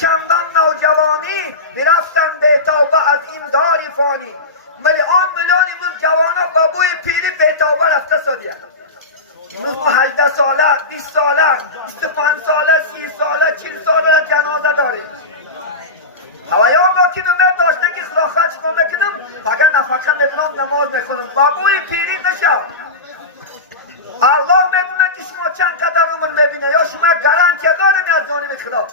چندان نوجوانی برفتن بیتابه از این داری فانی. میلیون امروز جوانا با بوی پیری بیتابه رفته سودیه. امروز ما 18 ساله 20 ساله 25 ساله 30 ساله 40 ساله جنازه داریم. اویا ما که نمید داشتن که خدا خرج کنم فقط نفقه میبرم نماز میخونم با بوی پیری نشم. الله میدونه که شما چند قدر عمر میبینه یا شما گارانتی دارید از جانب خدا.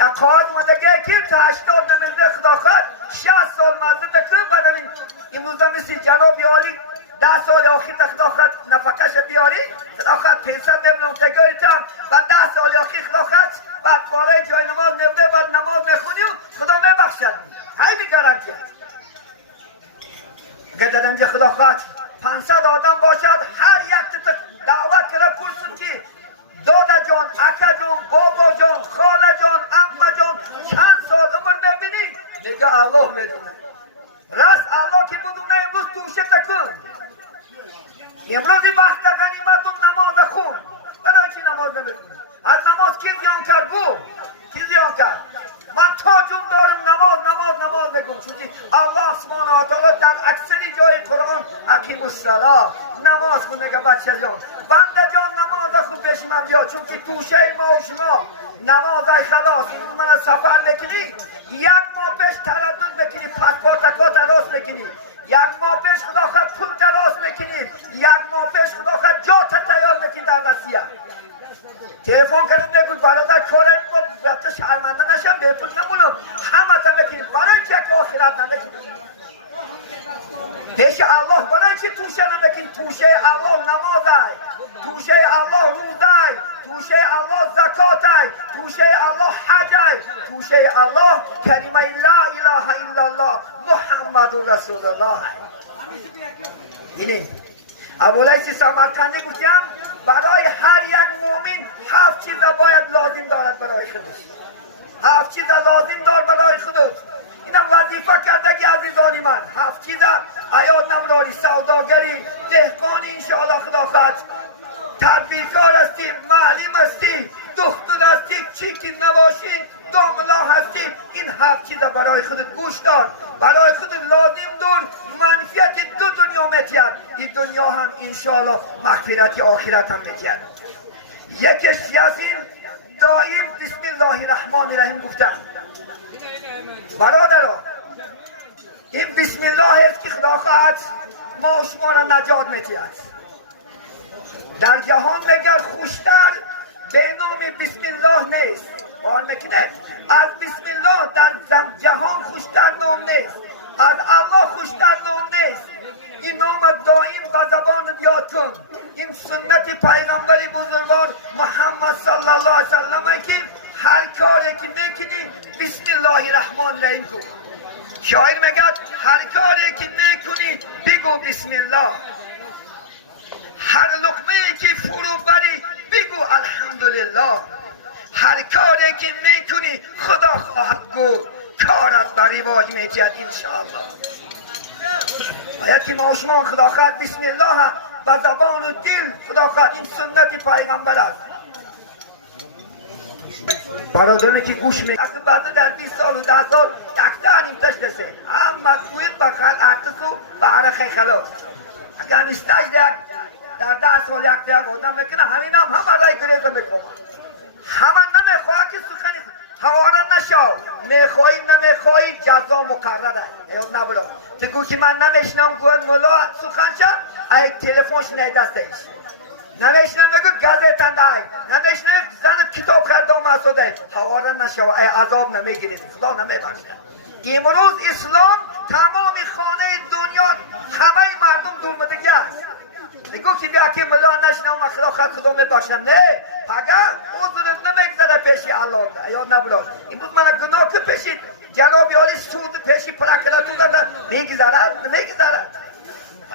یک قاعد مدگه که تا 80 نمیده خدا خواهد 60 سال مزده که بدمین امروز مثل جناب عالی 10 سال آخر خدا خواهد نفقش بیاری خدا خواهد پیسه ببنم تگاریتم و 10 سال آخر خدا خواهد بعد بالای جای نماز میبده بعد نماز میخونی و خدا میبخشد. های بی گارانتی هست. اگر در اینجا خدا خواهد 500 آدم باشد هر یک دعوت کرده پرسون که دادا جان، اکا جان، بابا جان، خاله جان، عمه جان چند سال عمر میبینی؟ میگه الله میدونه. راست الله که بدونه امروز توشه تکن. امروز این وقت غنیمت و نماز خون. برای چی نماز نمیخونه؟ از نماز کی زیان کرد گو؟ کی زیان کرد؟ من تا جون دارم نماز میگم چونکه الله سبحانه و تعالی در اکثری جای قرآن اقیم الصلاة نماز خون نگه بچه جان بنده جان نماز خود پیش من بیا چونکه توشه ما و شما نماز خلاص این من سفر میکنی یک ماه پیش تردد میکنی پاسپورت اکا تراس میکنی یک ماه پیش خدا خود پول تراس میکنی یک ماه پیش خدا خود جا تیار میکنی در نسیه تلفن کرده نگود برادر کاره رفته شرمنده نشم به پول نمونم همه تا میکنی برای چه که آخرت نمیکنی پیش الله برای چی توشه نمیکنی توشه الله نمازای توشه الله روزای توشه الله زکاتای توشه الله حجای توشه الله کلمه لا اله الا الله محمد رسول الله اینه ابوالعیسی سمرقندی گفتیم برای هر یک مؤمن 7 چیز باید لازم دارد برای خودش 7 چیز لازم دار برای خودش اینم وظیفه کردگی عزیزانی من 7 چیز حیات نمراری سوداگری دهقانی انشاءالله خدا خواهد تدبیرکار هستی معلم هستی دختر هستی چیکی نباشی داملا هستی این 7 چیز برای خودت گوش دار برای خودت لازم دار منفیت دو دنیا میتید این دنیا هم انشاءالله مغفرت آخرت هم میتید یکیش یزین دائم بسم الله الرحمن الرحیم گفتن برادران این بسم الله است که خدا خواهد ما شما را نجات میتید در جهان مگر خوشتر به نام بسم الله نیست بار میکنه از بسم الله در جهان خوشتر نام نیست از الله خوشتر نام نیست این نام دائم غضبان یاد کن این سنت پیغمبر بزرگوار محمد صلی الله علیه وسلم که هر کاری که میکنی بسم الله الرحمن الرحیم کن شاعر میگه هر کاری که میکنی بگو بسم الله هر لقمه که فرو بری بگو الحمدلله هر کاری که میکنی خدا خواهد گفت کارت بر رواج میتید انشاءالله باید که ما شما خدا خواهد بسم الله با زبان و دل خدا خواهد این سنت پیغمبر است برادرانی که گوش میکنی اصلا بعد در 20 سال و 10 سال یک نیمتش دسته هم مدبوید با خلعتس و بحرخه خلاص اگر نیسته در 10 سال یک دیگر بودم میکنه همین هم همه رای گریزه میکنه همه نمیخواه که سخنی هواره نشو میخواهی نمیخواهی جزا مقرره ایون نبرا تگو که من نمیشنم گوهن ملا سخن شد ای تلفونش نیدستش نمیشنم بگو گازتن دای نمیشنم زن کتاب خردام مسوده هواره نشو ای عذاب نمیگیرید خدا نمیبخشه امروز اسلام تمام خانه دنیا همه مردم دومدگی است نگو که بیا که ملا نشنم خدا خدا میبخشم نه اگر حضورت نمیگذره پیشی الله یا نبلاد امروز من گناه که پیشی جنابی حالی سود پیشی پرکلاتون دارد نمیگذرد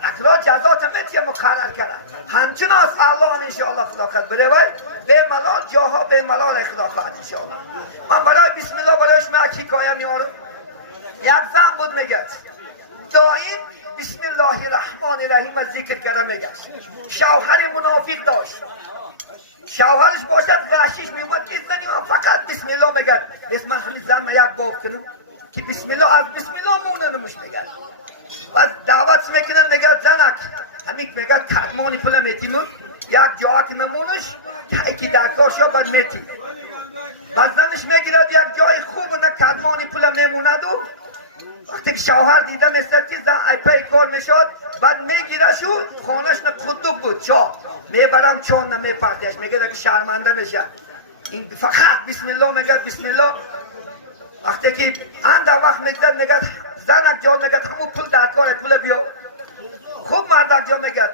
پرکلات جزات میتیه مقرر کرد همچنان از الله انشاءالله خدا خواهد بره وی به ملال جاها به ملال خدا خواهد انشاءالله من برای بسم الله برایش مکی کایم میارم یک زن بود میگد دائم بسم الله الرحمن الرحیم ذکر کرده میگشت شوهر منافق داشت شوهرش باشد غشیش میومد ایزنی من فقط بسم الله میگد بسم من همین یک باب کنم که بسم الله از بسم الله موننمش نگه و دعوت میکنن نگه زنک همین میگه کدمانی پول میتیمون یک جا که نمونش که در کارشا باید میتی و زنش میگیرد یک جای خوب نه کدمانی پول میموند و وقتی که شوهر دیده مثل که زن ایپای کار میشد بعد میگیرش و خانش نه خوددوک بود چا میبرم چون نمیپرتیش میگه که شرمنده میشه این فقط بسم الله میگه بسم الله وقتی که اندر وقت میگه نگه زنک جا نگه همون پول در کار پول بیا خوب مردک جا نگه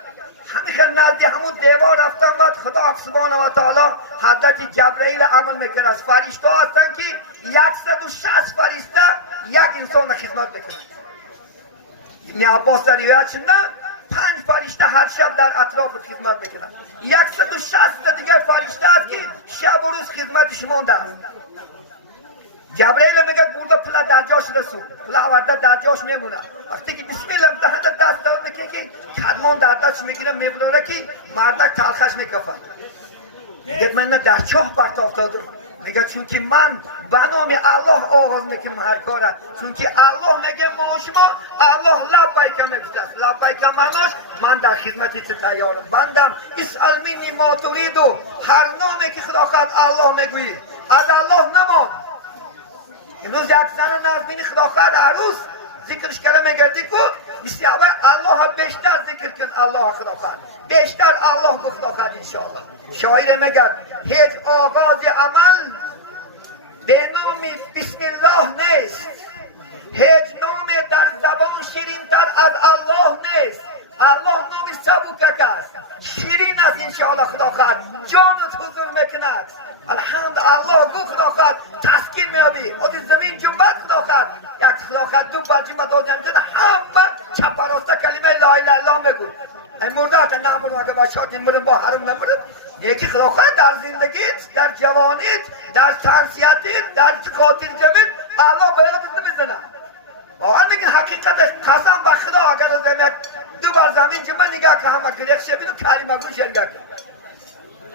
همیشه نزدی همون دیوار رفتن بعد خدا سبحانه و تعالی حضرت جبرائیل عمل میکنه از فرشته هستن که 160 فرشته یک انسان خدمت میکنه ابن عباس در روایت نه 5 فرشته هر شب در اطراف خدمت میکنه 160 دیگر فرشته است که شب و روز خدمت شما است جبرائیل میگه برده پلا در جاش رسون پلا آورده در جاش میمونه وقتی که بسم الله امتحان دست داد میکنه که کدمان در دستش میگیره میبره که مردک تلخش میکفه میگه من در چاه پرتاب دادم میگه چون که من به نام الله آغاز میکنم هر کاره چون که الله میگه ما شما الله لبیک میگه لبیک معناش من در خدمت تو تیارم بندم اسال منی ما تريدو هر نامی که خدا خواهد الله میگویی از الله نمان امروز یک زن و نازبین خدا خواهد عروس ذکرش کرده میگردی که بسیار الله بیشتر ذکر کن الله خدا خواهد بیشتر الله به خدا خواهد انشاءالله شاعر میگرد هیچ آغاز عمل به نام بسم الله نیست هیچ نام در زبان شیرین تر از الله نیست الله نام سبوکک است شیرین است انشاءالله خدا خواهد جانت حضور میکند الحمد الله گو خدا خواهد تسکین میابی از زمین جنبت خدا خواهد یک خدا خواهد دو بر جنبت آدم جد همه چپراسته کلمه لا اله الا الله میگو این مردات نامرو اگه باشد این مرم با حرم نمرم یکی خدا خواهد در زندگیت در جوانیت در تنسیتیت در خاطر جمعیت الله باید نمیزنه واقعا میگن حقیقتش قسم به خدا اگر از یک دو بر زمین جمعه نگاه که همه گریخ شبید و کلمه گوش نگاه که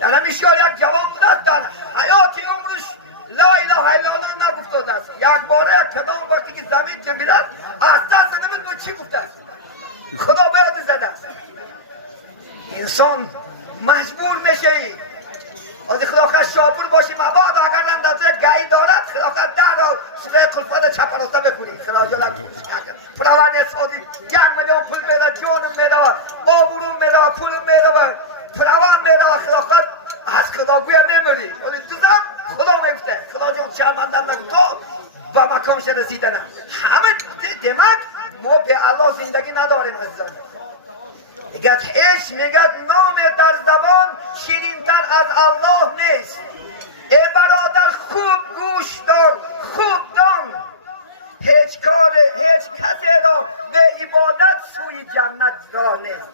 در همیشه یک جوان بوده در حیات عمرش لا اله الا الله نگفته است یک باره یک کدام وقتی که زمین جنبیده است از دست نمید چی گفته است خدا باید زده است انسان مجبور میشه از خدا خواهد شاپور باشی مباد اگر اندازه گهی دارد خدا خواهد در را سره کلفت چپراسته بکنی خدا جلال پولش نکن پروانه سعودی 1 میلیون پول میره جونم میره آبروم میره پولم میره پروان میره خدا خواهد از خدا گویا نمیری ولی دوزم خدا میفته خدا جان شرمندم نکن تو با مکانش رسیدنه همه دمک ما به الله زندگی نداریم عزیزان میگد هیچ میگد نام در زبان شیرینتر از الله نیست ای برادر خوب گوش دار خوب دان هیچ کار هیچ کسی را به عبادت سوی جنت را نیست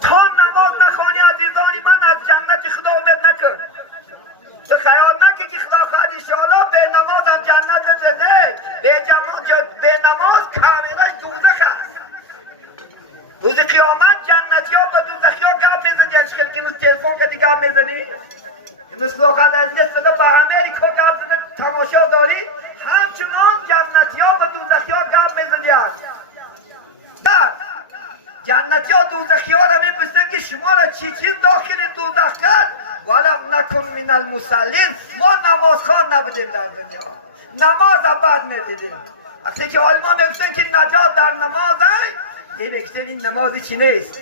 تا نماز نخوانی عزیزانی من از جنت خدا امید نکن تو خیال نکن که خدا خواهد انشاءالله به نماز هم جنت نده نه به نماز کاملا دوزخ است روز قیامت جنتی ها به دوزخی ها گپ میزنی اشکال که روز تلفن که دیگه گپ میزنی روز لوخت از دست زده با امریکا گپ زده تماشا داری همچنان جنتی ها به دوزخی ها گپ میزنی است نه جنتی ها دوزخی ها رو میپرسن که شما را چی چیز داخل دوزخ کرد ولم نکن من المصلین ما نمازخوان نبودیم در دنیا نماز بعد میدیدیم وقتی که علما میگفتن که نجات در نماز هست این نمازی چی نیست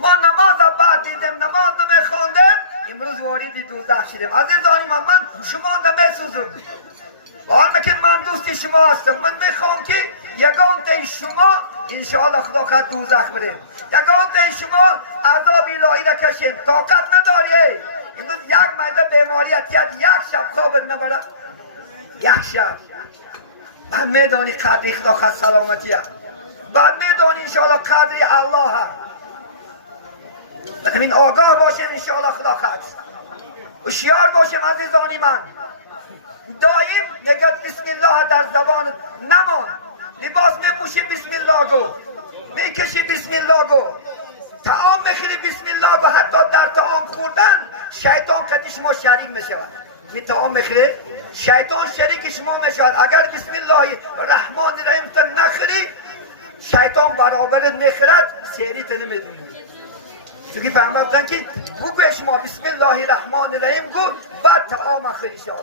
ما نماز بعد دیدیم نماز نمیخوندیم امروز وارد دوزخ شدیم عزیزانی من شما نمیسوزم واقعا که من دوستی شما هستم من میخوام که یگان تای شما انشاءالله خدا خواهد دوزخ بریم یگان تای شما عذاب الهی را کشید طاقت نداری امروز یک میده بیماریت یک شب خواب نبره یک شب من میدانی قدری خدا خواهد سلامتی هست بعد میدانی انشاءالله قدری الله هست همین آگاه باشیم انشاءالله خدا خواهد هوشیار باشیم عزیزانی من دائم نگد بسم الله در زبان نمان لباس میپوشی بسم الله گو میکشی بسم الله گو طعام میخوری بسم الله گو حتی در طعام خوردن شیطان قدیش ما شریک میشود می طعام میخوری شیطان شریک شما میشود. اگر بسم الله الرحمن الرحیم تو نخری، شیطان برابرت میخرد، سیریت نمیدونی. چونکه پیامبر گفتن که بگو شما بسم الله الرحمن الرحیم گو بعد طعام خری شما.